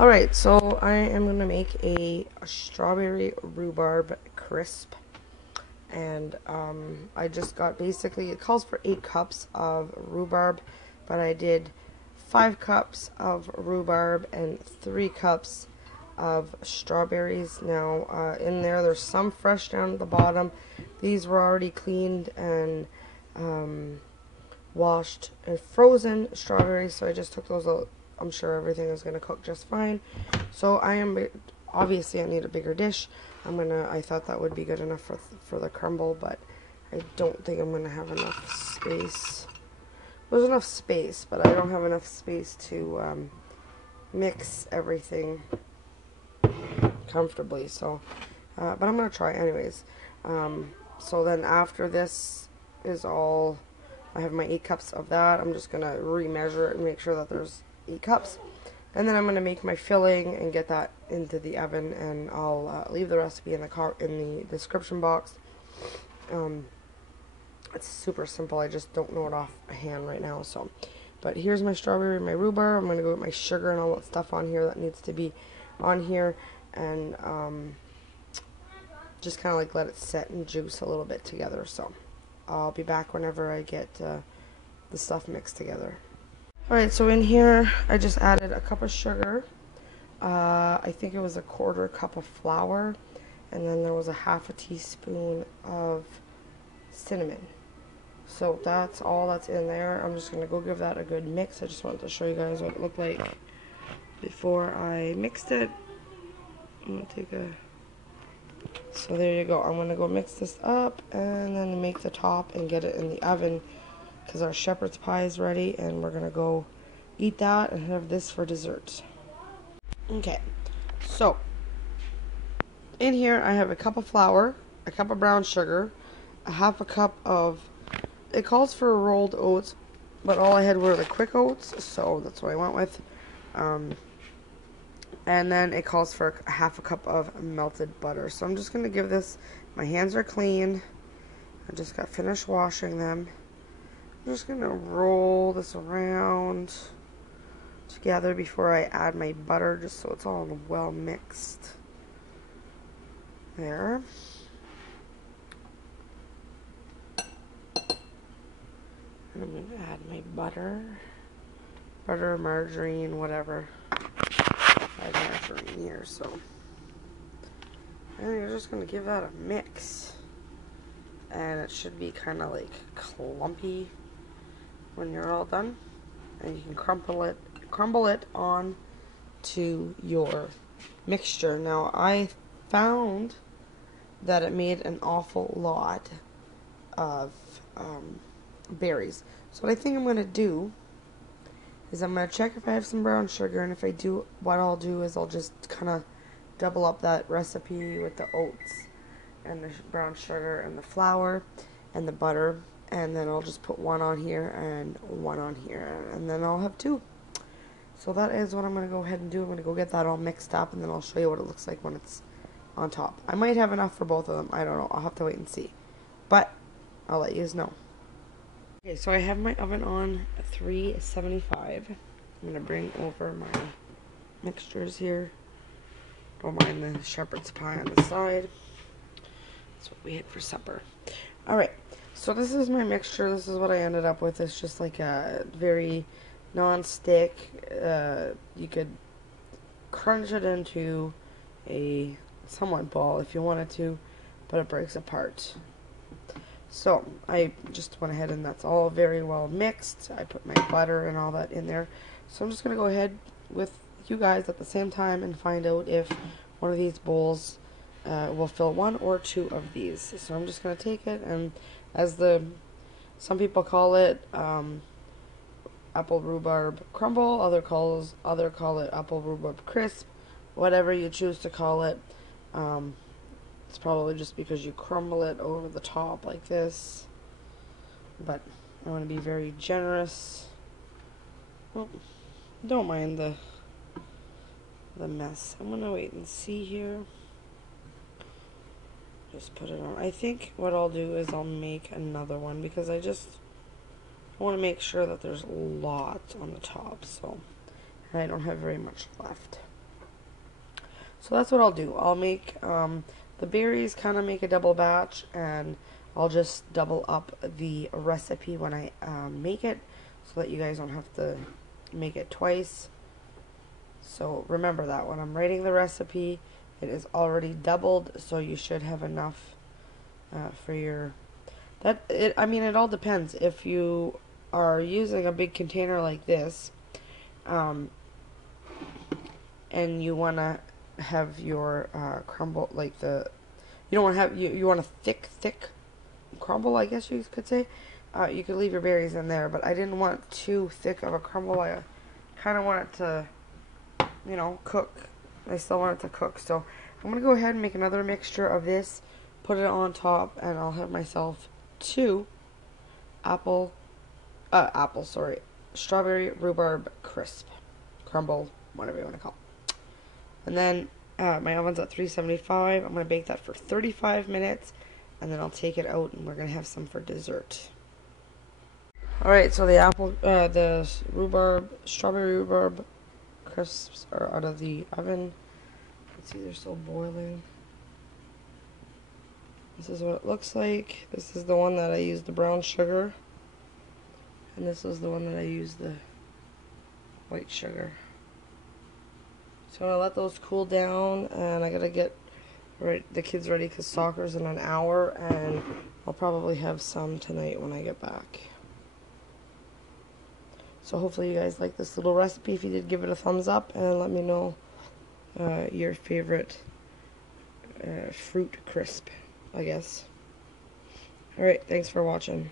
Alright, so I am going to make a strawberry rhubarb crisp. And I just got basically, it calls for 8 cups of rhubarb, but I did 5 cups of rhubarb and 3 cups of strawberries. Now, in there's some fresh down at the bottom. These were already cleaned and washed and frozen strawberries, so I just took those out. I'm sure everything is going to cook just fine. So obviously I need a bigger dish. I thought that would be good enough for the crumble, but I don't think I'm going to have enough space. There's enough space, but I don't have enough space to mix everything comfortably. So, but I'm going to try anyways. So then after this is all, I have my 8 cups of that. I'm just going to remeasure it and make sure that there's 8 cups. And then I'm going to make my filling and get that into the oven, and I'll leave the recipe in the description box. It's super simple. I just don't know it offhand right now. So, but here's my strawberry and my rhubarb. I'm going to go with my sugar and all that stuff on here that needs to be on here, and just kind of like let it set and juice a little bit together. So I'll be back whenever I get the stuff mixed together. Alright, so in here I just added a cup of sugar, I think it was a 1/4 cup of flour, and then there was a 1/2 teaspoon of cinnamon. So that's all that's in there. I'm just going to go give that a good mix. I just wanted to show you guys what it looked like before I mixed it. I'm going to take so there you go. I'm going to go mix this up and then make the top and get it in the oven, because our shepherd's pie is ready, and we're going to go eat that and have this for dessert. Okay, so in here I have a cup of flour, a cup of brown sugar, a 1/2 cup of, it calls for rolled oats, but all I had were the quick oats, so that's what I went with. And then it calls for a 1/2 cup of melted butter. So I'm just going to give this, my hands are clean, I just got finished washing them. I'm just going to roll this around together before I add my butter, just so it's all well mixed. There. And I'm going to add my butter. Butter, margarine, whatever. I have margarine here, so. And you're just going to give that a mix. And it should be kind of like clumpy when you're all done, and you can crumble it on to your mixture. Now I found that it made an awful lot of berries, so what I think I'm going to do is I'm going to check if I have some brown sugar, and if I do, what I'll do is I'll just kind of double up that recipe with the oats and the brown sugar and the flour and the butter, and then I'll just put one on here and one on here, and then I'll have 2. So that is what I'm going to go ahead and do. I'm going to go get that all mixed up, and then I'll show you what it looks like when it's on top. I might have enough for both of them. I don't know. I'll have to wait and see. But I'll let you know. Okay, so I have my oven on 375. I'm going to bring over my mixtures here. Don't mind the shepherd's pie on the side. That's what we had for supper. Alright, so this is my mixture. This is what I ended up with. It's just like a very non-stick. You could crunch it into a somewhat ball if you wanted to, but it breaks apart. So I just went ahead, and that's all very well mixed. I put my butter and all that in there. So I'm just going to go ahead with you guys at the same time and find out if one of these bowls will fill 1 or 2 of these. So I'm just going to take it, and as some people call it apple rhubarb crumble, other call it apple rhubarb crisp, whatever you choose to call it. It's probably just because you crumble it over the top like this, but I want to be very generous. Well, don't mind the mess. I'm gonna wait and see here. Just put it on. I think what I'll do is I'll make another one, because I want to make sure that there's lots on the top, so, and I don't have very much left. So that's what I'll do. I'll make the berries, kind of make a double batch, and I'll just double up the recipe when I make it, so that you guys don't have to make it twice. So remember that when I'm writing the recipe, it is already doubled, so you should have enough for your... I mean, it all depends. If you are using a big container like this, and you want to have your crumble, like you don't want to have, you want a thick crumble, I guess you could say. You could leave your berries in there, but I didn't want too thick of a crumble. I kind of want it to, you know, cook. I still want it to cook, so I'm going to go ahead and make another mixture of this, put it on top, and I'll have myself 2 strawberry rhubarb crisp, crumble, whatever you want to call it. And then my oven's at 375. I'm going to bake that for 35 minutes, and then I'll take it out, and we're going to have some for dessert. Alright, so the strawberry rhubarb crisps are out of the oven. Let's see, they're still boiling. This is what it looks like. This is the one that I used the brown sugar. And this is the one that I used the white sugar. So I'm going to let those cool down, and I got to get the kids ready because soccer's in an hour, and I'll probably have some tonight when I get back. So hopefully you guys like this little recipe. If you did, give it a thumbs up, and let me know your favorite fruit crisp, I guess. Alright, thanks for watching.